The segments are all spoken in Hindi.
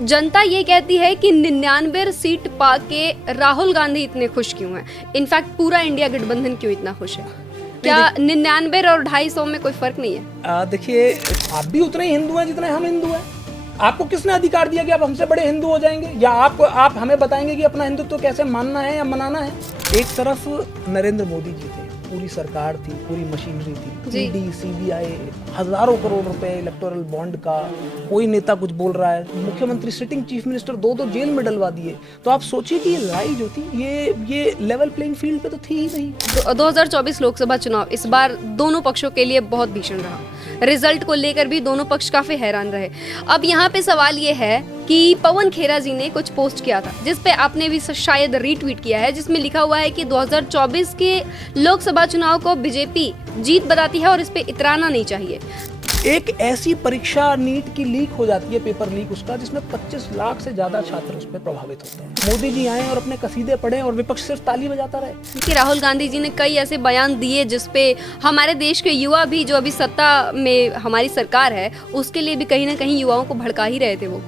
जनता ये कहती है कि 99 सीट पाके राहुल गांधी इतने खुश क्यों हैं? इनफैक्ट पूरा इंडिया गठबंधन क्यों इतना खुश है? क्या 99 और 250 में कोई फर्क नहीं है? देखिए, आप भी उतने ही हिंदू हैं जितने हम हिंदू हैं। आपको किसने अधिकार दिया कि आप हमसे बड़े हिंदू हो जाएंगे, या आप हमें बताएंगे कि अपना हिंदुत्व तो कैसे मानना है या मनाना है? एक तरफ नरेंद्र मोदी जी थे, पूरी सरकार थी, पूरी मशीनरी थी, ईडी, सीबीआई, हजारों करोड़ रुपए इलेक्टोरल बॉन्ड का, कोई नेता कुछ बोल रहा है, मुख्यमंत्री सिटिंग चीफ मिनिस्टर दो जेल में डलवा दिए। तो आप सोचिए कि ये लड़ाई जो थी ये लेवल प्लेइंग फील्ड पे तो थी ही नहीं। 2024 लोकसभा चुनाव इस बार दोनों पक्षों के लिए बहुत भीषण रहा। रिजल्ट को लेकर भी दोनों पक्ष काफी हैरान रहे। अब यहाँ पे सवाल ये है कि पवन खेरा जी ने कुछ पोस्ट किया था, जिस पे आपने भी शायद रीट्वीट किया है, जिसमें लिखा हुआ है कि 2024 के लोकसभा चुनाव को बीजेपी जीत बताती है और इस पे इतराना नहीं चाहिए। एक ऐसी परीक्षा नीट की लीक हो जाती है, पेपर लीक उसका, जिसमें 25 लाख से ज्यादा छात्र उस पर प्रभावित होते हैं। मोदी जी आए और अपने कसीदे पढ़े और विपक्ष सिर्फ ताली बजाता रहे। कि राहुल गांधी जी ने कई ऐसे बयान दिए जिसपे हमारे देश के युवा भी, जो अभी सत्ता में हमारी सरकार है, उसके लिए भी कहीं ना कहीं युवाओं को भड़का ही रहे थे। वो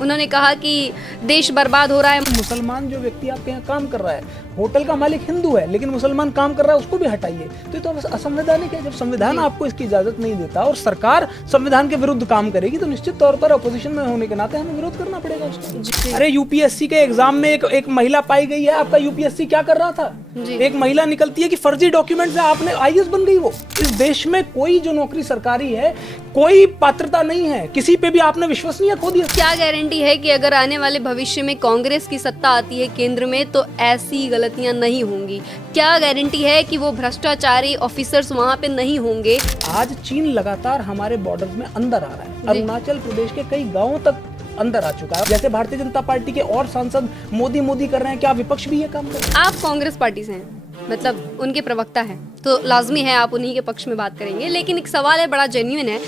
उन्होंने कहा कि देश बर्बाद हो रहा है। मुसलमान जो व्यक्ति आपके यहाँ काम कर रहा है, होटल का मालिक हिंदू है लेकिन मुसलमान काम कर रहा है, उसको भी हटाइए। तो ये तो असंवैधानिक है। जब संविधान आपको इसकी इजाजत नहीं देता और सरकार संविधान के विरुद्ध काम करेगी, तो निश्चित तौर पर अपोजिशन में होने के नाते हमें विरोध करना पड़ेगा उसका। अरे यूपीएससी के एग्जाम में एक महिला पाई गई है। आपका यूपीएससी क्या कर रहा था? एक महिला निकलती है कि फर्जी डॉक्यूमेंट से आपने आईएएस बन गई। वो इस देश में कोई जो नौकरी सरकारी है, कोई पात्रता नहीं है, किसी पे भी आपने विश्वसनीय खो दिया। क्या गारंटी है कि अगर आने वाले भविष्य में कांग्रेस की सत्ता आती है केंद्र में, तो ऐसी गलतियां नहीं होंगी? क्या गारंटी है कि वो भ्रष्टाचारी ऑफिसर्स वहां पे नहीं होंगे? आज चीन लगातार हमारे बॉर्डर में अंदर आ रहा है। अरुणाचल प्रदेश के कई गाँवों तक अंदर आ चुका है। जैसे भारतीय जनता पार्टी के और सांसद मोदी कर रहे हैं, क्या विपक्ष भी ये काम कर रहे हैं? आप कांग्रेस पार्टी से हैं, मतलब उनके प्रवक्ता हैं, तो लाजमी है आप उन्हीं के पक्ष में बात करेंगे। लेकिन एक सवाल है, बड़ा जेन्युइन है,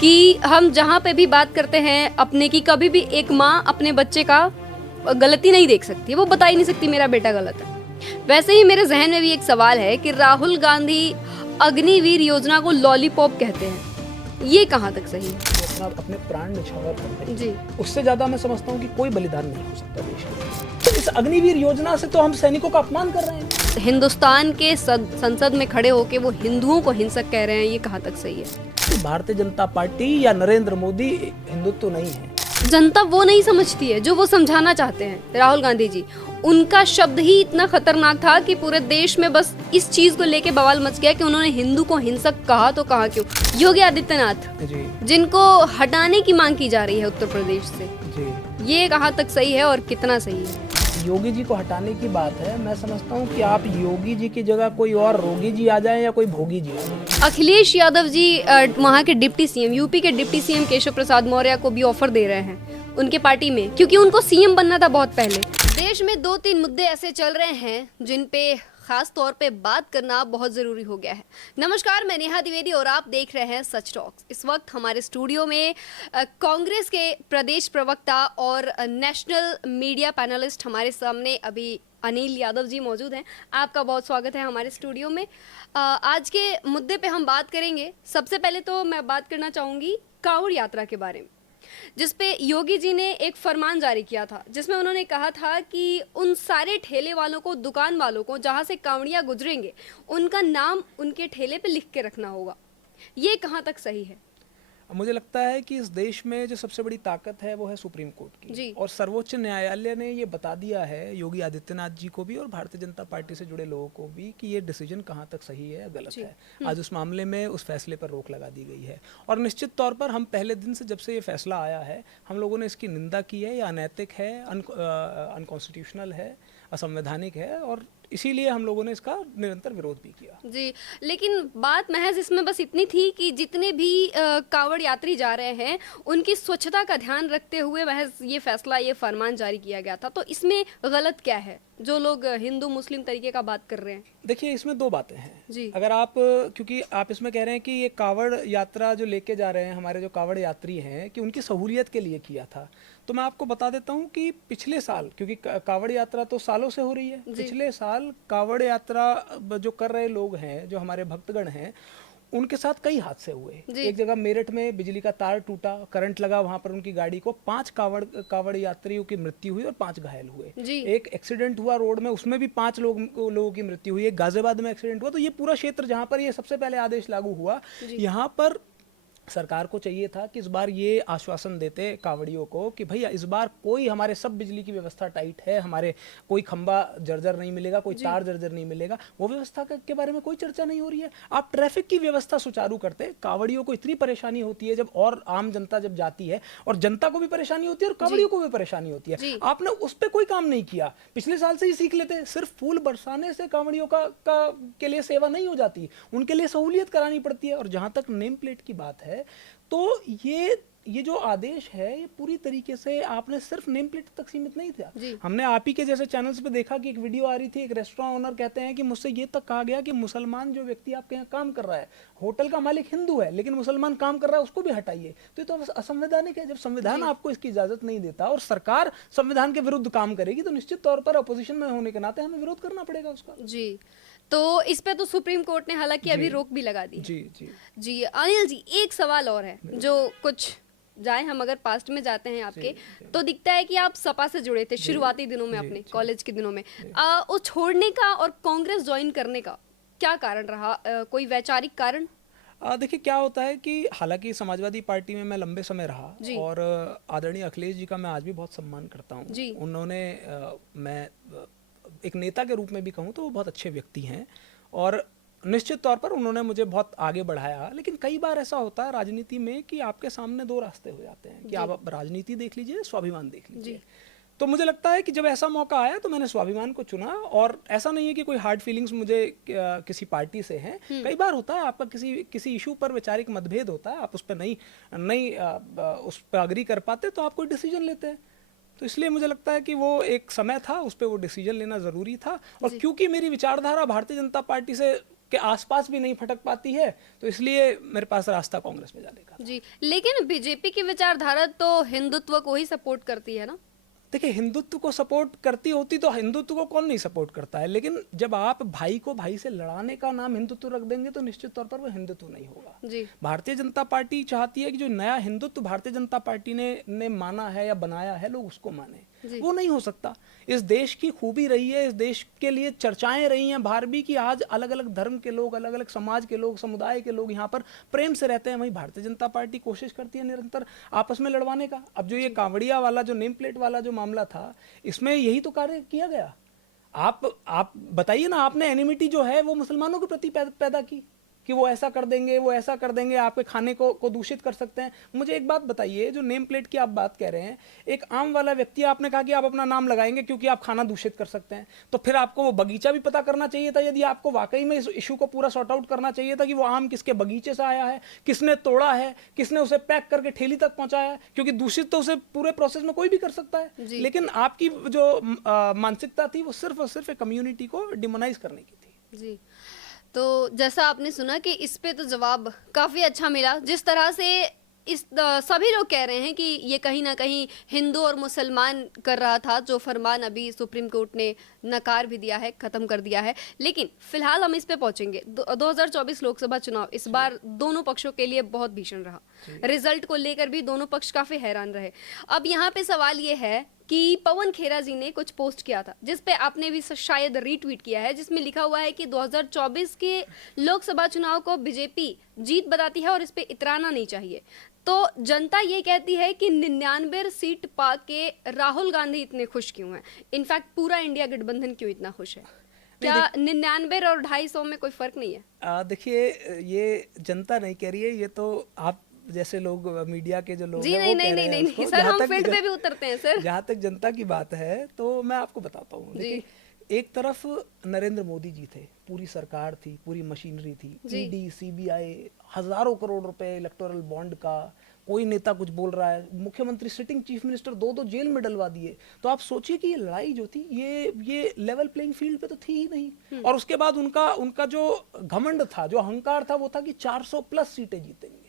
कि हम जहाँ पे भी बात करते हैं अपने की, कभी भी एक माँ अपने बच्चे का गलती नहीं देख सकती, वो बता ही नहीं सकती मेरा बेटा गलत है। वैसे ही मेरे जहन में भी एक सवाल है कि राहुल गांधी अग्निवीर योजना को लॉलीपॉप कहते हैं, ये कहाँ तक सही है? अपने प्राण निछावर करते हैं जी, उससे ज्यादा मैं समझता हूँ कि कोई बलिदान नहीं हो सकता देश के लिए। तो इस अग्निवीर योजना से तो हम सैनिकों का अपमान कर रहे हैं। हिंदुस्तान के संसद में खड़े होके वो हिंदुओं को हिंसक कह रहे हैं, ये कहाँ तक सही है? तो भारतीय जनता पार्टी या नरेंद्र मोदी हिंदुत्व नहीं है। जनता वो नहीं समझती है जो वो समझाना चाहते हैं। राहुल गांधी जी, उनका शब्द ही इतना खतरनाक था कि पूरे देश में बस इस चीज को लेके बवाल मच गया कि उन्होंने हिंदू को हिंसक कहा, तो कहा क्यों? योगी आदित्यनाथ जी, जिनको हटाने की मांग की जा रही है उत्तर प्रदेश से, जी, ये कहाँ तक सही है और कितना सही है? योगी जी को हटाने की बात है। मैं समझता हूँ कि आप योगी जी की जगह कोई और रोगी जी आ जाए या कोई भोगी जी आ जाए। अखिलेश यादव जी वहाँ के डिप्टी सीएम, यूपी के डिप्टी सीएम केशव प्रसाद मौर्य को भी ऑफर दे रहे हैं उनके पार्टी में, क्योंकि उनको सीएम बनना था बहुत पहले। देश में 2-3 मुद्दे ऐसे चल रहे हैं जिन पे खास तौर पे बात करना बहुत जरूरी हो गया है। नमस्कार, मैं नेहा द्विवेदी और आप देख रहे हैं सच टॉक्स। इस वक्त हमारे स्टूडियो में कांग्रेस के प्रदेश प्रवक्ता और नेशनल मीडिया पैनलिस्ट हमारे सामने अभी अनिल यादव जी मौजूद हैं। आपका बहुत स्वागत है हमारे स्टूडियो में। आज के मुद्दे पे हम बात करेंगे। सबसे पहले तो मैं बात करना चाहूँगी कांवड़ यात्रा के बारे में, जिसपे योगी जी ने एक फरमान जारी किया था, जिसमें उन्होंने कहा था कि उन सारे ठेले वालों को, दुकान वालों को, जहां से कांवड़िया गुजरेंगे, उनका नाम उनके ठेले पे लिख के रखना होगा। ये कहाँ तक सही है? मुझे लगता है कि इस देश में जो सबसे बड़ी ताकत है वो है सुप्रीम कोर्ट की। और सर्वोच्च न्यायालय ने ये बता दिया है योगी आदित्यनाथ जी को भी और भारतीय जनता पार्टी से जुड़े लोगों को भी कि ये डिसीजन कहाँ तक सही है या गलत है। आज उस मामले में उस फैसले पर रोक लगा दी गई है और निश्चित तौर पर हम पहले दिन से, जब से ये फैसला आया है, हम लोगों ने इसकी निंदा की है। ये अनैतिक है, अनकॉन्स्टिट्यूशनल है, असंवैधानिक है और इसीलिए हम लोगों ने इसका निरंतर विरोध भी किया। जी, लेकिन बात महज इसमें बस इतनी थी कि जितने भी कांवड़ यात्री जा रहे हैं उनकी स्वच्छता का ध्यान रखते हुए महज ये फैसला, ये फरमान जारी किया गया था। तो इसमें गलत क्या है जो लोग हिंदू मुस्लिम तरीके का बात कर रहे हैं? देखिए, इसमें दो बातें हैं जी। अगर आप, क्योंकि आप इसमें कह रहे हैं कि ये कांवड़ यात्रा जो लेके जा रहे हैं हमारे जो कांवड़ यात्री हैं, कि उनकी सहूलियत के लिए किया था, तो मैं आपको बता देता हूँ कि पिछले साल, क्योंकि कांवड़ यात्रा तो सालों से हो रही है, पिछले साल कांवड़ यात्रा जो कर रहे लोग हैं, जो हमारे भक्तगण हैं, उनके साथ कई हादसे हुए। जी। एक जगह मेरठ में बिजली का तार टूटा, करंट लगा, वहां पर उनकी गाड़ी को 5 कावड़ यात्रियों की मृत्यु हुई और 5 घायल हुए। जी। एक एक्सीडेंट हुआ रोड में, उसमें भी 5 लोगों की मृत्यु हुई। एक गाजियाबाद में एक्सीडेंट हुआ। तो ये पूरा क्षेत्र जहां पर ये सबसे पहले आदेश लागू हुआ, यहाँ पर सरकार को चाहिए था कि इस बार ये आश्वासन देते कावड़ियों को कि भैया इस बार कोई हमारे सब बिजली की व्यवस्था टाइट है, हमारे कोई खंबा जर्जर नहीं मिलेगा, कोई तार जर्जर नहीं मिलेगा। वो व्यवस्था के बारे में कोई चर्चा नहीं हो रही है। आप ट्रैफिक की व्यवस्था सुचारू करते, कावड़ियों को इतनी परेशानी होती है जब, और आम जनता जब जाती है, और जनता को भी परेशानी होती है और कावड़ियों को भी परेशानी होती है। आपने उस पर कोई काम नहीं किया। पिछले साल से ही सीख लेते, सिर्फ फूल बरसाने से कावड़ियों के लिए सेवा नहीं हो जाती, उनके लिए सहूलियत करानी पड़ती है। और जहां तक नेम प्लेट की बात है, तो ये जो आदेश है ये पूरी तरीके से आपने सिर्फ नेम प्लेट तक सीमित नहीं था। हमने आप ही के जैसे चैनल्स पे देखा कि एक वीडियो आ रही थी, एक रेस्टोरेंट ओनर कहते हैं कि मुझसे ये तक कहा गया कि मुसलमान जो व्यक्ति आपके यहाँ काम कर रहा है, होटल का मालिक हिंदू है लेकिन मुसलमान काम कर रहा है, उसको भी हटाइए। तो ये तो असंवैधानिक है। जब संविधान आपको इसकी इजाजत नहीं देता और सरकार संविधान के विरुद्ध काम करेगी, तो निश्चित तौर पर अपोजिशन में होने के नाते हमें विरोध करना पड़ेगा उसका। जी, तो इस पे तो सुप्रीम कोर्ट ने हालांकि अभी रोक भी लगा दी। जी अनिल जी, एक सवाल और है जो कुछ जाए, हम अगर पास्ट में जाते हैं आपके, तो दिखता है कि आप सपा से जुड़े थे शुरुआती दिनों में, अपने कॉलेज के दिनों में। वो छोड़ने का और कांग्रेस ज्वाइन करने का क्या कारण रहा? कोई वैचारिक कारण? देखिए क्या होता है कि हालांकि समाजवादी पार्टी में मैं लंबे समय रहा और आदरणीय अखिलेश जी का मैं आज भी बहुत सम्मान करता हूँ। उन्होंने मैं एक नेता के रूप में भी कहूँ तो वो बहुत अच्छे व्यक्ति हैं और निश्चित तौर पर उन्होंने मुझे बहुत आगे बढ़ाया। लेकिन कई बार ऐसा होता है राजनीति में कि आपके सामने 2 रास्ते हो जाते हैं कि आप राजनीति देख लीजिए, स्वाभिमान देख लीजिए। तो मुझे लगता है कि जब ऐसा मौका आया तो मैंने स्वाभिमान को चुना। और ऐसा नहीं है कि कोई हार्ड फीलिंग्स मुझे किसी पार्टी से हैं। कई बार होता है आपका किसी इशू पर वैचारिक मतभेद होता है, आप उस पर नहीं उस पर अग्री कर पाते, तो आप कोई डिसीजन लेते हैं। तो इसलिए मुझे लगता है कि वो एक समय था, उस पर वो डिसीजन लेना जरूरी था। और क्योंकि मेरी विचारधारा भारतीय जनता पार्टी से के आसपास भी नहीं फटक पाती है, तो इसलिए मेरे पास रास्ता कांग्रेस में जाने का। जी, लेकिन बीजेपी की विचारधारा तो हिंदुत्व को ही सपोर्ट करती है ना? देखिए, हिंदुत्व को सपोर्ट करती होती तो हिंदुत्व को कौन नहीं सपोर्ट करता है, लेकिन जब आप भाई को भाई से लड़ाने का नाम हिंदुत्व रख देंगे तो निश्चित तौर पर वो हिंदुत्व नहीं होगा। जी। भारतीय जनता पार्टी चाहती है कि जो नया हिंदुत्व भारतीय जनता पार्टी ने माना है या बनाया है, लोग उसको माने। वो नहीं हो सकता। इस देश की खूबी रही है, इस देश के लिए चर्चाएं रही हैं बाहर भी कि आज अलग अलग धर्म के लोग, अलग अलग समाज के लोग, समुदाय के लोग यहाँ पर प्रेम से रहते हैं। वहीं भारतीय जनता पार्टी कोशिश करती है निरंतर आपस में लड़वाने का। अब जो ये कांवड़िया वाला, जो नेम प्लेट वाला जो मामला था, इसमें यही तो कार्य किया गया। आप बताइए ना, आपने एनिमिटी जो है वो मुसलमानों के प्रति पैदा की कि वो ऐसा कर देंगे, वो ऐसा कर देंगे, आपके खाने को दूषित कर सकते हैं। मुझे एक बात बताइए, जो नेम प्लेट की आप बात कह रहे हैं, एक आम वाला व्यक्ति, आपने कहा कि आप अपना नाम लगाएंगे क्योंकि आप खाना दूषित कर सकते हैं, तो फिर आपको वो बगीचा भी पता करना चाहिए था। यदि आपको वाकई में इस इशू को पूरा सॉर्ट आउट करना चाहिए था कि वो आम किसके बगीचे से आया है, किसने तोड़ा है, किसने उसे पैक करके ठेली तक पहुंचाया है, क्योंकि दूषित तो उसे पूरे प्रोसेस में कोई भी कर सकता है। लेकिन आपकी जो मानसिकता थी वो सिर्फ और सिर्फ एक कम्युनिटी को डिमोनाइज करने की थी। जी, तो जैसा आपने सुना कि इस पे तो जवाब काफ़ी अच्छा मिला। जिस तरह से सभी लोग कह रहे हैं कि ये कहीं ना कहीं हिंदू और मुसलमान कर रहा था, जो फरमान अभी सुप्रीम कोर्ट ने नकार भी दिया है, ख़त्म कर दिया है। लेकिन फिलहाल हम इस पे पहुंचेंगे। 2024 लोकसभा चुनाव इस बार दोनों पक्षों के लिए बहुत भीषण रहा। रिजल्ट को लेकर भी दोनों पक्ष काफ़ी हैरान रहे। अब यहाँ पे सवाल ये है कि पवन खेरा जी ने कुछ पोस्ट किया था, जिस पे आपने भी शायद रीट्वीट किया है, जिसमें लिखा हुआ है कि 2024 के लोकसभा चुनाव को बीजेपी जीत बताती है और इस पे इतराना नहीं चाहिए। तो जनता ये कहती है कि 99 सीट पाके राहुल गांधी इतने खुश क्यों हैं? इनफैक्ट पूरा इंडिया गठबंधन क्यों इतना खुश है? क्या 99 और 250 में कोई फर्क नहीं है? देखिए, ये जनता नहीं कह रही है, ये तो आप जैसे लोग, मीडिया के जो लोग जी, नहीं सर, हम फील्ड पे भी उतरते हैं सर। जहाँ तक जनता की बात है तो मैं आपको बताता हूँ। देखिए, एक तरफ नरेंद्र मोदी जी थे, पूरी सरकार थी, पूरी मशीनरी थी, ईडी, सीबीआई, हजारों करोड़ रुपए इलेक्टोरल बॉन्ड का, कोई नेता कुछ बोल रहा है, मुख्यमंत्री, सिटिंग चीफ मिनिस्टर 2 जेल में डलवा दिए। तो आप सोचिए कि ये लड़ाई जो थी ये लेवल प्लेइंग फील्ड पे तो थी ही नहीं। और उसके बाद उनका जो घमंड था, जो अहंकार था, वो था कि 400 प्लस सीटें जीतेंगे।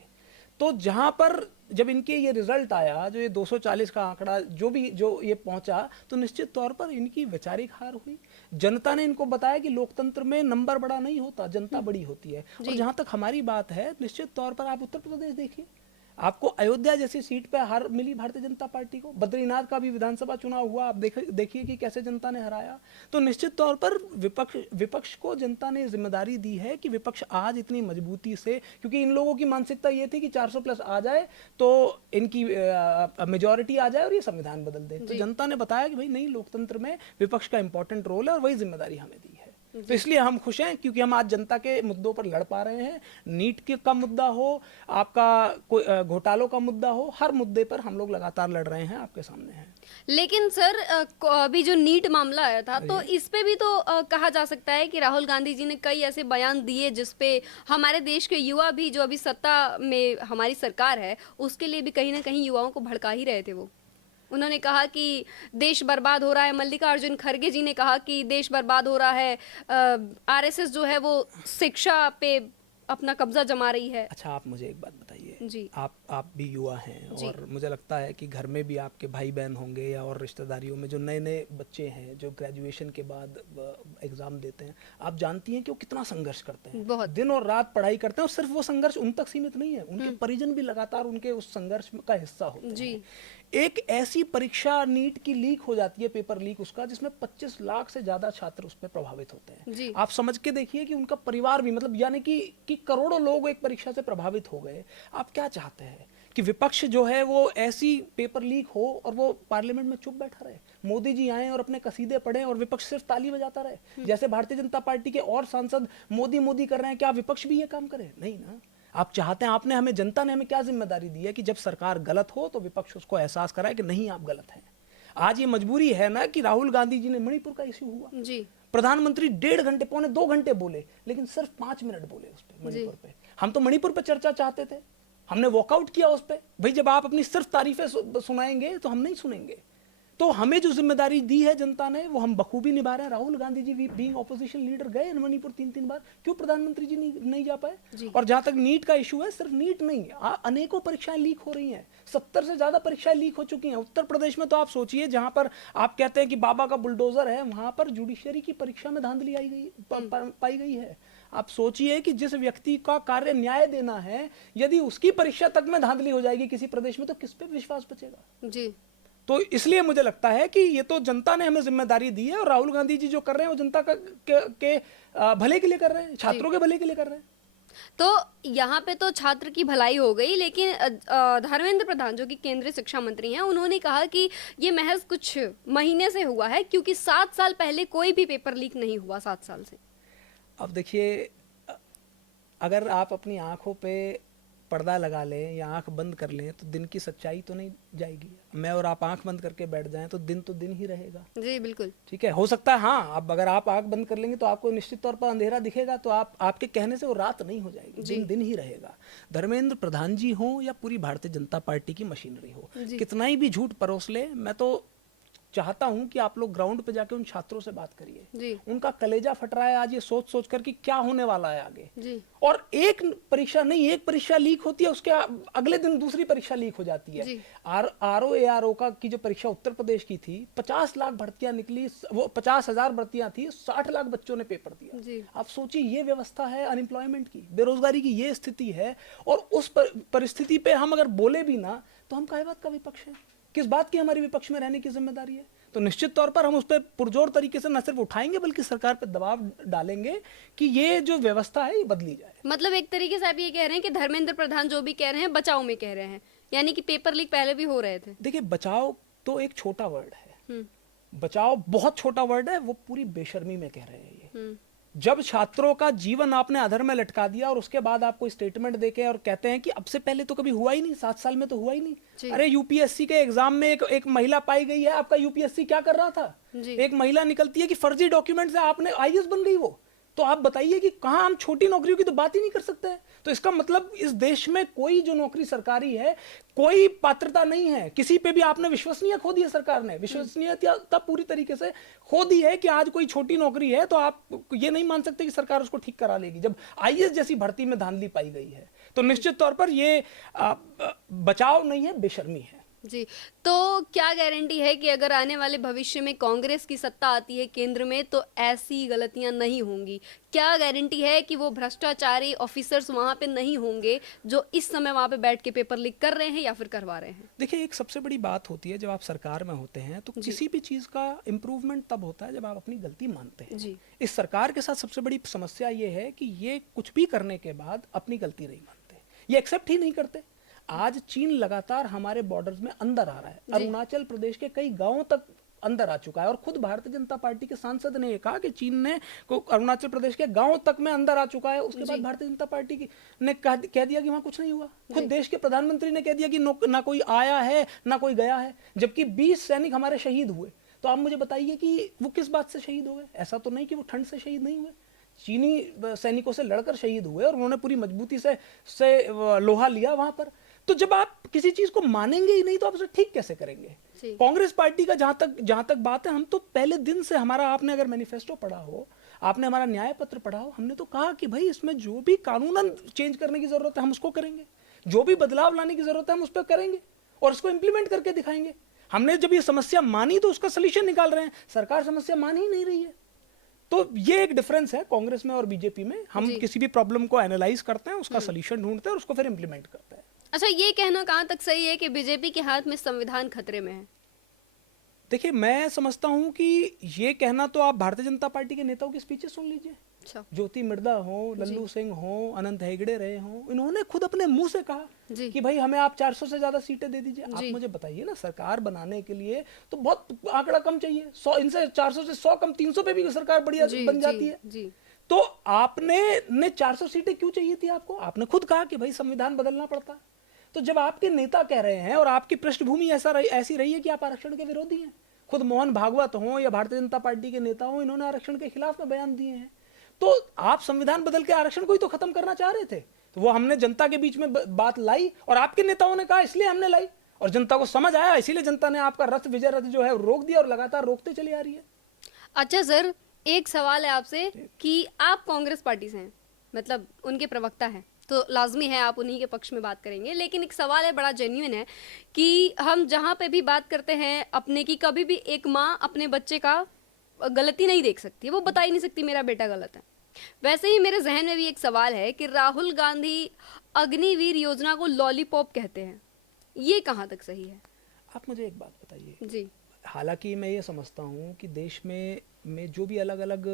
तो जहां पर जब इनके ये रिजल्ट आया, जो ये 240 का आंकड़ा जो ये पहुंचा, तो निश्चित तौर पर इनकी वैचारिक हार हुई। जनता ने इनको बताया कि लोकतंत्र में नंबर बड़ा नहीं होता, जनता बड़ी होती है। और जहां तक हमारी बात है, निश्चित तौर पर आप उत्तर प्रदेश देखिए, आपको अयोध्या जैसी सीट पे हार मिली भारतीय जनता पार्टी को। बद्रीनाथ का भी विधानसभा चुनाव हुआ, आप देखिए कि कैसे जनता ने हराया। तो निश्चित तौर पर विपक्ष को जनता ने जिम्मेदारी दी है कि विपक्ष आज इतनी मजबूती से, क्योंकि इन लोगों की मानसिकता ये थी कि 400 प्लस आ जाए तो इनकी मेजोरिटी आ जाए और ये संविधान बदल दे। तो जनता ने बताया कि भाई नहीं, लोकतंत्र में विपक्ष का इंपॉर्टेंट रोल है और वही जिम्मेदारी हमें दी है। तो इसलिए हम खुश हैं, क्योंकि हम आज जनता के मुद्दों पर लड़ पा रहे हैं। नीट का मुद्दा हो, आपका कोई घोटालों का मुद्दा हो, हर मुद्दे पर हम लोग लगातार लड़ रहे हैं, आपके सामने हैं। लेकिन सर, अभी जो नीट मामला आया था, तो इस पे भी तो कहा जा सकता है कि राहुल गांधी जी ने कई ऐसे बयान दिए जिसपे हमारे देश के युवा भी, जो अभी सत्ता में हमारी सरकार है, उसके लिए भी कहीं ना कहीं युवाओं को भड़का ही रहे थे। वो उन्होंने कहा कि देश बर्बाद हो रहा है। मल्लिकार्जुन खड़गे जी ने कहा कि देश बर्बाद हो रहा है, आरएसएस जो है वो शिक्षा पे अपना कब्जा जमा रही है। अच्छा, आप मुझे एक बात बताइए जी, आप भी युवा हैं और मुझे लगता है कि घर में भी आपके भाई बहन होंगे या और रिश्तेदारियों में जो नए नए बच्चे हैं जो ग्रेजुएशन के बाद एग्जाम देते हैं, आप जानती हैं कि वो कितना संघर्ष करते हैं, बहुत दिन और रात पढ़ाई करते हैं। और सिर्फ वो संघर्ष उन तक सीमित नहीं है, उनके परिजन भी लगातार उनके उस संघर्ष का हिस्सा होते हैं। एक ऐसी परीक्षा नीट की लीक हो जाती है, पेपर लीक उसका, जिसमें 25 लाख से ज्यादा छात्र उस पर प्रभावित होते हैं। आप समझ के देखिए कि उनका परिवार भी, मतलब यानी कि करोड़ों लोग एक परीक्षा से प्रभावित हो गए। आप क्या चाहते हैं कि विपक्ष जो है वो ऐसी पेपर लीक हो और वो पार्लियामेंट में चुप बैठा रहे, मोदी जी आए और अपने कसीदे पढ़े और विपक्ष सिर्फ ताली बजाता रहे? जैसे भारतीय जनता पार्टी के और सांसद मोदी मोदी कर रहे हैं, क्या विपक्ष भी ये काम करे? नहीं ना। आप चाहते हैं, आपने हमें, जनता ने हमें क्या जिम्मेदारी दी है कि जब सरकार गलत हो तो विपक्ष उसको एहसास कराए कि नहीं, आप गलत हैं। आज ये मजबूरी है ना कि राहुल गांधी जी ने, मणिपुर का इश्यू हुआ जी, प्रधानमंत्री 1.5 घंटे, 1.25 घंटे बोले, लेकिन सिर्फ 5 मिनट बोले उस पर, मणिपुर पे। हम तो मणिपुर पे चर्चा चाहते थे, हमने वॉकआउट किया उस पर। भाई जब आप अपनी सिर्फ तारीफें सुनाएंगे तो हम नहीं सुनेंगे। तो हमें जो जिम्मेदारी दी है जनता ने, वो हम बखूबी निभा रहे हैं। Rahul Gandhi ji being opposition leader गए मणिपुर 3-3 बार, क्यों प्रधानमंत्री जी नहीं जा पाए? और जहां तक नीट का इशू है, सिर्फ नीट नहीं, अनेकों परीक्षाएं लीक हो रही हैं। 70 से ज्यादा परीक्षाएं लीक हो चुकी हैं उत्तर प्रदेश में। तो आप सोचिए, जहां पर आप कहते हैं कि बाबा का बुलडोजर है, वहां पर जुडिशियरी की परीक्षा में धांधली पाई गई है। आप सोचिए कि जिस व्यक्ति का कार्य न्याय देना है, यदि उसकी परीक्षा तक में धांधली हो जाएगी किसी प्रदेश में, तो किस पे विश्वास बचेगा? जी। तो इसलिए मुझे लगता है कि ये तो जनता ने हमें जिम्मेदारी दी है, और राहुल गांधी जी जो कर रहे हैं वो जनता के भले के लिए कर रहे हैं, छात्रों के भले के लिए कर रहे हैं। तो यहाँ पे तो छात्र की भलाई हो गई, लेकिन धर्मेंद्र प्रधान जो कि केंद्रीय शिक्षा मंत्री हैं, उन्होंने कहा कि ये महज कुछ महीने से हुआ है, क्योंकि 7 साल पहले कोई भी पेपर लीक नहीं हुआ 7 साल से। अब देखिए, अगर आप अपनी आंखों पे पर्दा लगा लें या आंख बंद कर लें तो दिन की सच्चाई तो नहीं जाएगी। मैं और आप आंख बंद करके बैठ जाएं तो दिन ही रहेगा। जी बिल्कुल, ठीक है। हो सकता है, हाँ, अब अगर आप आंख बंद कर लेंगे तो आपको निश्चित तौर पर अंधेरा दिखेगा, तो आपके कहने से वो रात नहीं हो जाएगी, दिन ही रहेगा। धर्मेंद्र प्रधान जी हो या पूरी भारतीय जनता पार्टी की मशीनरी हो, कितना ही भी झूठ परोस ले, मैं तो चाहता हूं कि आप लोग ग्राउंड पे जाके उन छात्रों से बात करिए। उनका कलेजा फट रहा है आज ये सोच कर कि क्या होने वाला है आगे। जी। और एक परीक्षा नहीं, एक परीक्षा लीक होती है, उसके अगले दिन दूसरी परीक्षा लीक हो जाती है। आरओ का की जो परीक्षा उत्तर प्रदेश की थी, 50 लाख भर्तियां निकली, वो 50,000 भर्तियां थी, 60 लाख बच्चों ने पेपर दिया। आप सोचिए, ये व्यवस्था है अनएम्प्लॉयमेंट की, बेरोजगारी की ये स्थिति है, और उस परिस्थिति पे हम अगर बोले भी ना, तो हम काहे बात का विपक्ष है? किस बात की हमारी विपक्ष में रहने की जिम्मेदारी है? तो निश्चित तौर पर हम उस पर पुरजोर तरीके से न सिर्फ उठाएंगे, बल्कि सरकार पर दबाव डालेंगे कि ये जो व्यवस्था है ये बदली जाए। मतलब एक तरीके से आप ये कह रहे हैं कि धर्मेंद्र प्रधान जो भी कह रहे हैं, बचाव में कह रहे हैं, यानी कि पेपर लीक पहले भी हो रहे थे। देखिए, बचाव तो एक छोटा वर्ड है, बचाव बहुत छोटा वर्ड है, वो पूरी बेशर्मी में कह रहे हैं ये। जब छात्रों का जीवन आपने अधर में लटका दिया और उसके बाद आप कोई स्टेटमेंट देके और कहते हैं कि अब से पहले तो कभी हुआ ही नहीं, 7 साल में तो हुआ ही नहीं। अरे यूपीएससी के एग्जाम में एक महिला पाई गई है, आपका यूपीएससी क्या कर रहा था? एक महिला निकलती है कि फर्जी डॉक्यूमेंट से आपने आईएएस बन गई वो, तो आप बताइए कि कहां हम छोटी नौकरियों की तो बात ही नहीं कर सकते हैं। तो इसका मतलब इस देश में कोई जो नौकरी सरकारी है, कोई पात्रता नहीं है किसी पे भी। आपने विश्वसनीयता खो दी है, सरकार ने विश्वसनीयता पूरी तरीके से खो दी है कि आज कोई छोटी नौकरी है तो आप ये नहीं मान सकते कि सरकार उसको ठीक करा लेगी, जब आईएएस जैसी भर्ती में धांधली पाई गई है। तो निश्चित तौर पर ये बचाव नहीं है, बेशर्मी है। जी, तो क्या गारंटी है कि अगर आने वाले भविष्य में कांग्रेस की सत्ता आती है केंद्र में तो ऐसी गलतियां नहीं होंगी? क्या गारंटी है कि वो भ्रष्टाचारी ऑफिसर्स वहां पे नहीं होंगे जो इस समय वहां पे बैठ के पेपर लीक कर रहे हैं या फिर करवा रहे हैं? देखिए, एक सबसे बड़ी बात होती है जब आप सरकार में होते हैं तो किसी भी चीज़ का इम्प्रूवमेंट तब होता है जब आप अपनी गलती मानते हैं। जी। इस सरकार के साथ सबसे बड़ी समस्या ये है कि ये कुछ भी करने के बाद अपनी गलती नहीं मानते, ये एक्सेप्ट ही नहीं करते। आज चीन लगातार हमारे बॉर्डर्स में अंदर आ रहा है, अरुणाचल प्रदेश के कई गांवों तक अंदर आ चुका है, और खुद भारतीय जनता पार्टी के सांसद ने कहा कि चीन ने को अरुणाचल प्रदेश के गांवों तक में अंदर आ चुका है। उसके बाद भारतीय जनता पार्टी की ने कह दिया कि वहां कुछ नहीं हुआ। खुद देश के प्रधानमंत्री ने कह दिया कि ना कोई आया है ना कोई गया है, जबकि 20 सैनिक हमारे शहीद हुए। तो आप मुझे बताइए कि वो किस बात से शहीद हो गए? ऐसा तो नहीं कि वो ठंड से शहीद नहीं हुए, चीनी सैनिकों से लड़कर शहीद हुए और उन्होंने पूरी मजबूती से लोहा लिया वहां पर। तो जब आप किसी चीज को मानेंगे ही नहीं तो आप उसे ठीक कैसे करेंगे? कांग्रेस पार्टी का जहां तक बात है, हम तो पहले दिन से हमारा, आपने अगर मैनिफेस्टो पढ़ा हो, आपने हमारा न्याय पत्र पढ़ा हो, हमने तो कहा कि भाई इसमें जो भी कानूनन चेंज करने की जरूरत है हम उसको करेंगे, जो भी बदलाव लाने की जरूरत है हम उस पर करेंगे और उसको इंप्लीमेंट करके दिखाएंगे। हमने जब ये समस्या मानी तो उसका सोल्यूशन निकाल रहे हैं, सरकार समस्या मान ही नहीं रही है। तो ये एक डिफरेंस है कांग्रेस में और बीजेपी में। हम किसी भी प्रॉब्लम को एनालाइज करते हैं, उसका सोल्यूशन ढूंढते हैं और उसको फिर इंप्लीमेंट करते हैं। अच्छा, ये कहना कहाँ तक सही है कि बीजेपी के हाथ में संविधान खतरे में है? देखिए, मैं समझता हूं कि ये कहना तो आप भारतीय जनता पार्टी के नेताओं की स्पीचेस सुन लीजिए। अच्छा। ज्योति मिर्दा हो, लल्लू सिंह हो, अनंत हेगड़े रहे हो, इन्होंने खुद अपने मुंह से कहा कि भाई हमें आप 400 से ज्यादा सीटें दे दीजिए। आप मुझे बताइए ना, सरकार बनाने के लिए तो बहुत आंकड़ा कम चाहिए, 100 इनसे 400 से 100 कम 300 पे भी सरकार बढ़िया बन जाती है। तो आपने 400 सीटें क्यों चाहिए थी आपको? आपने खुद कहा कि भाई संविधान बदलना पड़ता। तो जब आपके नेता कह रहे हैं और आपकी पृष्ठभूमि ऐसी रही है कि आप आरक्षण के विरोधी हैं, खुद मोहन भागवत हो या भारतीय जनता पार्टी के नेता हो, इन्होंने आरक्षण के खिलाफ में बयान दिए हैं, तो आप संविधान बदल के आरक्षण को ही तो खत्म करना चाह रहे थे। तो वो हमने जनता के बीच में बात लाई और आपके नेताओं ने कहा इसलिए हमने लाई, और जनता को समझ आया, इसीलिए जनता ने आपका रथ विजय रथ जो है रोक दिया और लगातार रोकते चली आ रही है। अच्छा सर, एक सवाल है आपसे कि आप कांग्रेस पार्टी से हैं, मतलब उनके प्रवक्ता हैं, तो लाजमी है आप उन्हीं के पक्ष में बात करेंगे, लेकिन एक सवाल है बड़ा जेन्युइन है कि हम जहाँ पे भी बात करते हैं अपने की, कभी भी एक माँ अपने बच्चे का गलती नहीं देख सकती, वो बता ही नहीं सकती मेरा बेटा गलत है। वैसे ही मेरे जहन में भी एक सवाल है कि राहुल गांधी अग्निवीर योजना को लॉलीपॉप कहते हैं, ये कहाँ तक सही है? आप मुझे एक बात बताइए जी। हालांकि मैं ये समझता हूँ कि देश में जो भी अलग अलग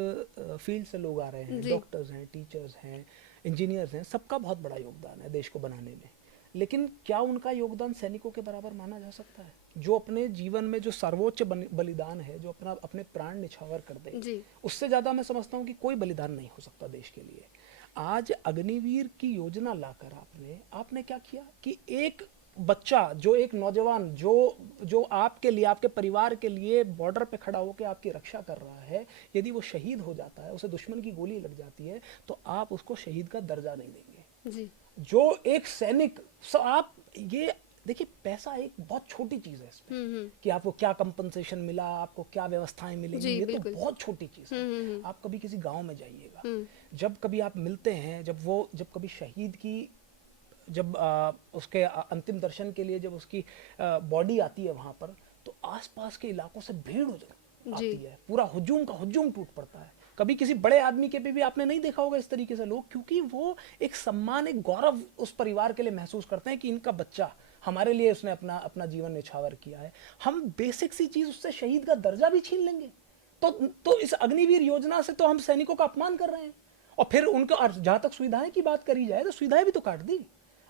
फील्ड से लोग आ रहे हैं, डॉक्टर्स हैं, टीचर्स हैं, इंजीनियर्स हैं, सबका बहुत बड़ा योगदान है देश को बनाने में, लेकिन क्या उनका योगदान सैनिकों के बराबर माना जा सकता है? जो अपने जीवन में जो सर्वोच्च बलिदान है, जो अपने प्राण निछावर कर दे, उससे ज्यादा मैं समझता हूँ कि कोई बलिदान नहीं हो सकता देश के लिए। आज अग्निवीर की योजना लाकर आपने क्या किया कि एक बच्चा, जो एक नौजवान जो आपके लिए, आपके परिवार के लिए बॉर्डर पे खड़ा होकर आपकी रक्षा कर रहा है, यदि वो शहीद हो जाता है, उसे दुश्मन की गोली लग जाती है, तो आप उसको शहीद का दर्जा नहीं देंगे जी। जो एक सैनिक, आप ये देखिए, पैसा एक बहुत छोटी चीज है इसमें कि आपको क्या कंपनसेशन मिला, आपको क्या व्यवस्थाएं मिलेंगी, ये तो बहुत छोटी चीज है। आप कभी किसी गांव में जाइएगा, जब कभी आप मिलते हैं, जब कभी शहीद की उसके अंतिम दर्शन के लिए जब उसकी बॉडी आती है वहां पर, तो आसपास के इलाकों से भीड़ आती है, पूरा हुजूम का हुजूम टूट पड़ता है। कभी किसी बड़े आदमी के भी आपने नहीं देखा होगा इस तरीके से लोग, क्योंकि वो एक सम्मान, एक गौरव उस परिवार के लिए महसूस करते हैं कि इनका बच्चा हमारे लिए उसने अपना जीवन निछावर किया है। हम बेसिक सी चीज, उससे शहीद का दर्जा भी छीन लेंगे, तो इस अग्निवीर योजना से तो हम सैनिकों का अपमान कर रहे हैं। और फिर उनको, जहां तक सुविधाएं की बात करी जाए, तो सुविधाएं भी तो काट दी।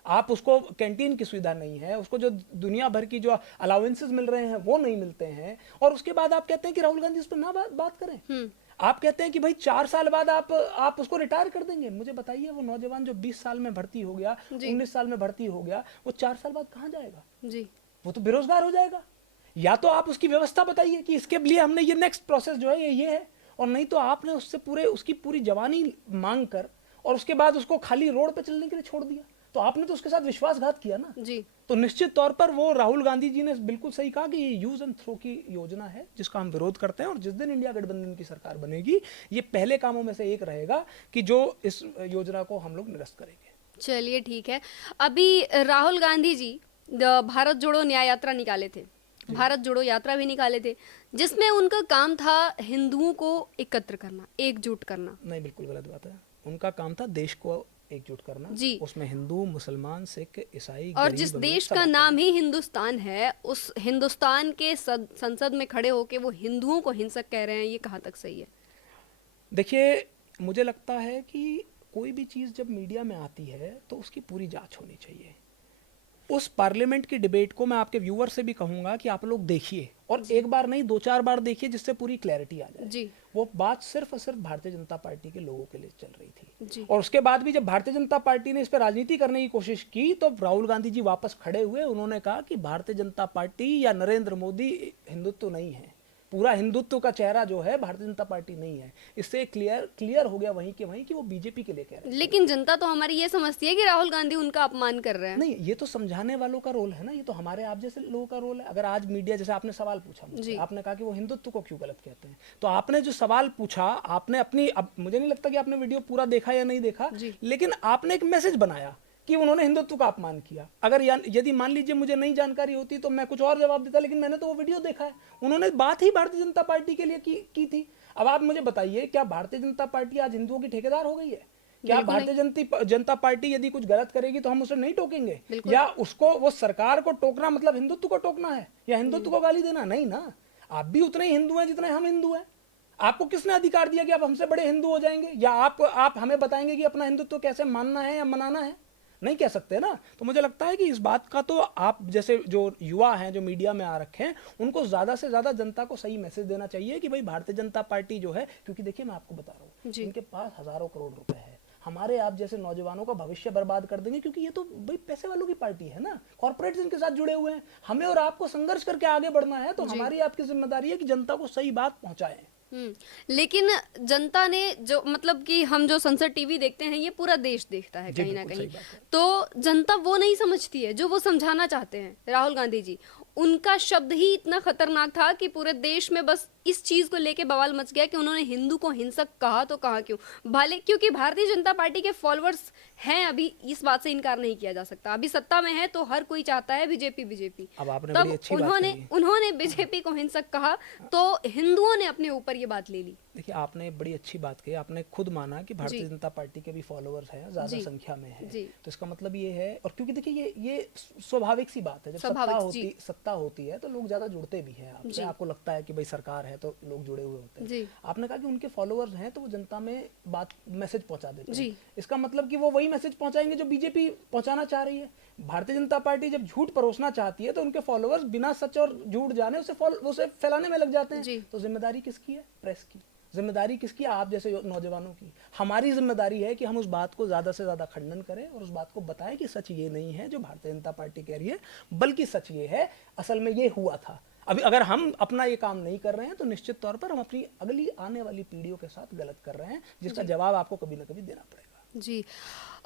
आप उसको कैंटीन की सुविधा नहीं है, उसको जो दुनिया भर की जो अलाउंसेस मिल रहे हैं वो नहीं मिलते हैं, और उसके बाद आप कहते हैं कि राहुल गांधी उस पर ना बात करें। आप कहते हैं कि भाई 4 साल बाद आप उसको रिटायर कर देंगे। मुझे बताइए, वो नौजवान जो 20 साल में भर्ती हो गया, 19 साल में भर्ती हो गया, वो 4 साल बाद कहाँ जाएगा जी? वो तो बेरोजगार हो जाएगा। या तो आप उसकी व्यवस्था बताइए कि इसके लिए हमने ये नेक्स्ट प्रोसेस जो है ये है, और नहीं तो आपने उसकी पूरी जवानी मांग कर और उसके बाद उसको खाली रोड पे चलने के लिए छोड़ दिया, तो आपने तो उसके साथ विश्वासघात किया ना जी। तो निश्चित तौर पर वो राहुल गांधी जी ने बिल्कुल सही कहा कि ये यूज एंड थ्रो की योजना है, जिसका हम विरोध करते हैं। और जिस दिन इंडिया गठबंधन की सरकार बनेगी, ये पहले कामों में से एक रहेगा कि जो इस योजना को हम लोग निरस्त करेंगे। चलिए ठीक है। अभी राहुल गांधी जी भारत जोड़ो न्याय यात्रा निकाले थे, भारत जोड़ो यात्रा भी निकाले थे, जिसमें उनका काम था हिंदुओं को एकत्र करना, एकजुट करना। नहीं, बिल्कुल गलत बात है। उनका काम था देश को एकजुट करना जी। उसमें हिंदू, मुसलमान, सिख, ईसाई, और गरीब, जिस अमीर देश सब का आते नाम हैं। ही हिंदुस्तान है, उस हिंदुस्तान के संसद में खड़े होके वो हिंदुओं को हिंसक कह रहे हैं, ये कहाँ तक सही है? देखिए, मुझे लगता है कि कोई भी चीज़ जब मीडिया में आती है तो उसकी पूरी जांच होनी चाहिए। उस पार्लियामेंट की डिबेट को मैं आपके व्यूअर से भी कहूंगा कि आप लोग देखिए, और एक बार नहीं 2-4 बार देखिए, जिससे पूरी क्लैरिटी आ जाए। जी। वो बात सिर्फ और सिर्फ भारतीय जनता पार्टी के लोगों के लिए चल रही थी। जी। और उसके बाद भी जब भारतीय जनता पार्टी ने इस पर राजनीति करने की कोशिश की तो राहुल गांधी जी वापस खड़े हुए, उन्होंने कहा कि भारतीय जनता पार्टी या नरेंद्र मोदी हिंदुत्व नहीं है, पूरा हिंदुत्व का चेहरा जो है भारतीय जनता पार्टी नहीं है। इससे क्लियर हो गया वहीं के वहीं कि वो बीजेपी के लिए कह रहे हैं। लेकिन जनता तो हमारी ये समझती है कि राहुल गांधी उनका अपमान कर रहे हैं। नहीं, ये तो समझाने वालों का रोल है ना, ये तो हमारे आप जैसे लोगों का रोल है। अगर आज मीडिया, जैसे आपने सवाल पूछा मुझसे, आपने कहा कि वो हिंदुत्व को क्यों गलत कहते हैं, तो आपने जो सवाल पूछा, आपने अपनी, अब मुझे नहीं लगता कि आपने वीडियो पूरा देखा या नहीं देखा, लेकिन आपने एक मैसेज बनाया कि उन्होंने हिंदुत्व का अपमान किया। अगर यदि मान लीजिए मुझे नहीं जानकारी होती तो मैं कुछ और जवाब देता, लेकिन मैंने तो वो वीडियो देखा है, उन्होंने बात ही भारतीय जनता पार्टी के लिए की थी। अब आप मुझे बताइए, क्या भारतीय जनता पार्टी आज हिंदुओं की ठेकेदार हो गई है? क्या भारतीय जनता पार्टी यदि कुछ गलत करेगी तो हम उसे नहीं टोकेंगे? या उसको, वो सरकार को टोकना मतलब हिंदुत्व को टोकना है या हिंदुत्व को गाली देना? नहीं ना, आप भी उतने ही हिंदू हैं जितने हम हिंदू हैं। आपको किसने अधिकार दिया कि आप हमसे बड़े हिंदू हो जाएंगे, या आप हमें बताएंगे कि अपना हिंदुत्व कैसे मानना है या मनाना है? नहीं कह सकते ना। तो मुझे लगता है कि इस बात का तो आप जैसे जो युवा हैं, जो मीडिया में आ रखे हैं, उनको ज्यादा से ज्यादा जनता को सही मैसेज देना चाहिए कि भाई भारतीय जनता पार्टी जो है, क्योंकि देखिए मैं आपको बता रहा हूँ, इनके पास हजारों करोड़ रुपए है, हमारे आप जैसे नौजवानों का भविष्य बर्बाद कर देंगे, क्योंकि ये तो भाई पैसे वालों की पार्टी है ना, कॉर्पोरेट्स इनके साथ जुड़े हुए हैं। हमें और आपको संघर्ष करके आगे बढ़ना है, तो हमारी आपकी जिम्मेदारी है कि जनता को सही बात पहुंचाएं। लेकिन जनता ने जो, मतलब कि हम जो संसद टीवी देखते हैं, ये पूरा देश देखता है कहीं ना कहीं, तो जनता वो नहीं समझती है जो वो समझाना चाहते हैं। राहुल गांधी जी, उनका शब्द ही इतना खतरनाक था कि पूरे देश में बस इस चीज को लेके बवाल मच गया कि उन्होंने हिंदू को हिंसक कहा, तो कहा क्यों? भले क्योंकि भारतीय जनता पार्टी के फॉलोअर्स हैं, अभी इस बात से इनकार नहीं किया जा सकता, अभी सत्ता में है तो हर कोई चाहता है बीजेपी। अब आपने तब बड़ी अच्छी बात कही। उन्होंने बीजेपी को हिंसक कहा तो हिंदुओं ने अपने ऊपर ये बात ले ली। देखिए, आपने बड़ी अच्छी बात कही, आपने खुद माना कि भारतीय जनता पार्टी के भी फॉलोअर्स हैं, ज्यादा संख्या में है, तो इसका मतलब ये है, और क्योंकि देखिए ये स्वाभाविक सी बात है, जब सत्ता होती है तो लोग ज्यादा जुड़ते भी हैं आपसे। आपको लगता है कि भाई सरकार है तो लोग जुड़े हुए होते हैं। आपने कहा कि उनके फॉलोअर्स हैं तो वो जनता में मैसेज पहुंचा देते हैं, इसका मतलब कि वो वही मैसेज पहुंचाएंगे जो बीजेपी पहुंचाना चाह रही है। भारतीय जनता पार्टी जब झूठ परोसना चाहती है तो उनके फॉलोअर्स बिना सच और झूठ जाने उसे फैलाने में लग जाते हैं। तो जिम्मेदारी किसकी है? प्रेस की। जिम्मेदारी किसकी? आप जैसे नौजवानों की। हमारी जिम्मेदारी है कि हम उस बात को ज्यादा से ज्यादा खंडन करें और उस बात को बताएं कि सच ये नहीं है जो भारतीय जनता पार्टी कह रही है, बल्कि सच ये है, असल में ये हुआ था। अभी अगर हम अपना ये काम नहीं कर रहे हैं तो निश्चित तौर पर हम अपनी अगली आने वाली पीढ़ियों के साथ गलत कर रहे हैं, जिसका जवाब आपको कभी ना कभी देना पड़ेगा। जी,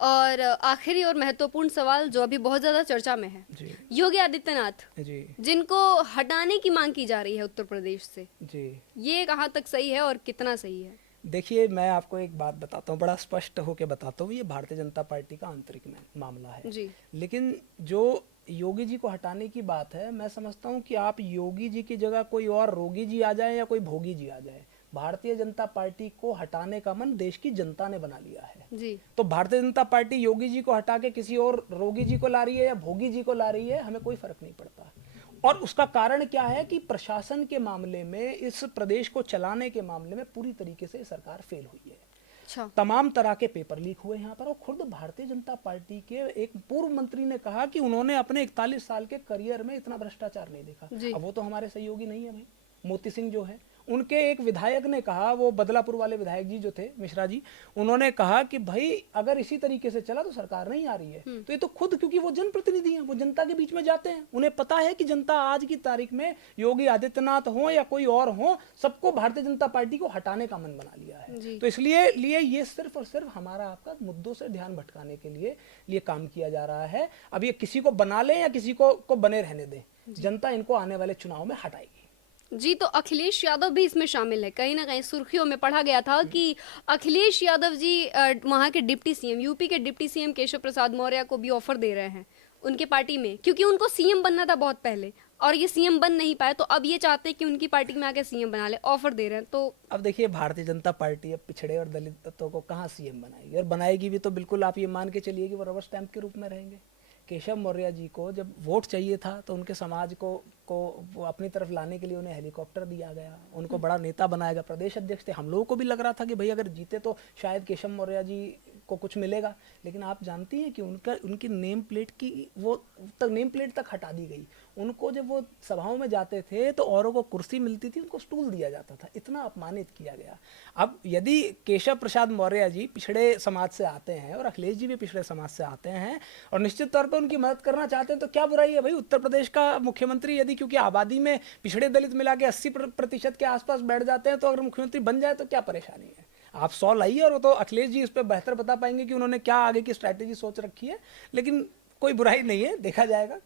और आखिरी और महत्वपूर्ण सवाल जो अभी बहुत ज्यादा चर्चा में है, योगी आदित्यनाथ जी, जिनको हटाने की मांग की जा रही है उत्तर प्रदेश से जी, ये कहाँ तक सही है और कितना सही है? देखिए, मैं आपको एक बात बताता हूँ, बड़ा स्पष्ट होकर बताता हूँ, ये भारतीय जनता पार्टी का आंतरिक मामला है जी। लेकिन जो योगी जी को हटाने की बात है, मैं समझता हूँ कि आप योगी जी की जगह कोई और रोगी जी आ जाए या कोई भोगी जी आ जाए, भारतीय जनता पार्टी को हटाने का मन देश की जनता ने बना लिया है जी। तो भारतीय जनता पार्टी योगी जी को हटा के किसी और रोगी जी को ला रही है या भोगी जी को ला रही है, हमें कोई फर्क नहीं पड़ता। और उसका कारण क्या है कि प्रशासन के मामले में, इस प्रदेश को चलाने के मामले में पूरी तरीके से सरकार फेल हुई है। अच्छा। तमाम तरह के पेपर लीक हुए यहाँ पर, और खुद भारतीय जनता पार्टी के एक पूर्व मंत्री ने कहा कि उन्होंने अपने 41 साल के करियर में इतना भ्रष्टाचार नहीं देखा। अब वो तो हमारे सहयोगी नहीं है भाई, मोती सिंह जो है, उनके एक विधायक ने कहा, वो बदलापुर वाले विधायक जी जो थे, मिश्रा जी, उन्होंने कहा कि भाई अगर इसी तरीके से चला तो सरकार नहीं आ रही है। तो ये तो खुद, क्योंकि वो जनप्रतिनिधि हैं, वो जनता के बीच में जाते हैं, उन्हें पता है कि जनता आज की तारीख में योगी आदित्यनाथ हो या कोई और हो, सबको भारतीय जनता पार्टी को हटाने का मन बना लिया है। तो इसलिए ये सिर्फ और सिर्फ हमारा आपका मुद्दों से ध्यान भटकाने के लिए काम किया जा रहा है। अब ये किसी को बना ले या किसी को बने रहने दें, जनता इनको आने वाले चुनाव में हटाएगी। जी, तो अखिलेश यादव भी इसमें शामिल है। कहीं ना कहीं सुर्खियों में पढ़ा गया था कि अखिलेश यादव जी वहाँ के डिप्टी सीएम, यूपी के डिप्टी सीएम केशव प्रसाद मौर्य को भी ऑफर दे रहे हैं उनके पार्टी में, क्योंकि उनको सीएम बनना था बहुत पहले और ये सीएम बन नहीं पाए, तो अब ये चाहते हैं कि उनकी पार्टी में आके सीएम बना ले, ऑफर दे रहे हैं। तो अब देखिए, भारतीय जनता पार्टी अब पिछड़े और दलितों को कहाँ सीएम बनाएगी, और बनाएगी भी तो बिल्कुल आप ये मान के चलिए कि वो रबर स्टैंप के रूप में रहेंगे। केशव मौर्य जी को जब वोट चाहिए था तो उनके समाज को वो अपनी तरफ लाने के लिए उन्हें हेलीकॉप्टर दिया गया, उनको बड़ा नेता बनाया गया, प्रदेश अध्यक्ष थे। हम लोगों को भी लग रहा था कि भाई अगर जीते तो शायद केशव मौर्य जी को कुछ मिलेगा, लेकिन आप जानती हैं कि उनकी नेम प्लेट की वो तक नेम प्लेट तक हटा दी गई। उनको जब वो सभाओं में जाते थे तो औरों को कुर्सी मिलती थी, उनको स्टूल दिया जाता था, इतना अपमानित किया गया। अब यदि केशव प्रसाद मौर्य जी पिछड़े समाज से आते हैं और अखिलेश जी भी पिछड़े समाज से आते हैं और निश्चित तौर पर उनकी मदद करना चाहते हैं, तो क्या बुराई है भाई। उत्तर प्रदेश का मुख्यमंत्री यदि, क्योंकि आबादी में पिछड़े दलित मिला के 80% के आसपास बैठ जाते हैं, तो अगर मुख्यमंत्री बन जाए तो क्या परेशानी है। आप 100 लाइए, और वो तो अखिलेश जी इस पर बेहतर बता पाएंगे कि उन्होंने क्या आगे की स्ट्रैटेजी सोच रखी है, लेकिन कोई बुराई नहीं है, देखा जाएगा।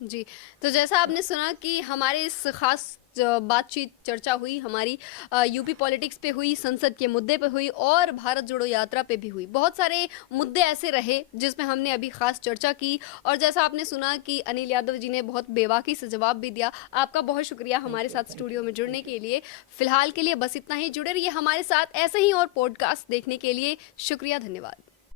जी, तो जैसा आपने सुना कि हमारे इस खास बातचीत चर्चा हुई, हमारी यूपी पॉलिटिक्स पे हुई, संसद के मुद्दे पे हुई और भारत जोड़ो यात्रा पे भी हुई। बहुत सारे मुद्दे ऐसे रहे जिसमें हमने अभी खास चर्चा की, और जैसा आपने सुना कि अनिल यादव जी ने बहुत बेबाकी से जवाब भी दिया। आपका बहुत शुक्रिया हमारे साथ स्टूडियो में जुड़ने के लिए। फिलहाल के लिए बस इतना ही, जुड़े रहिए हमारे साथ ऐसे ही और पॉडकास्ट देखने के लिए। शुक्रिया, धन्यवाद।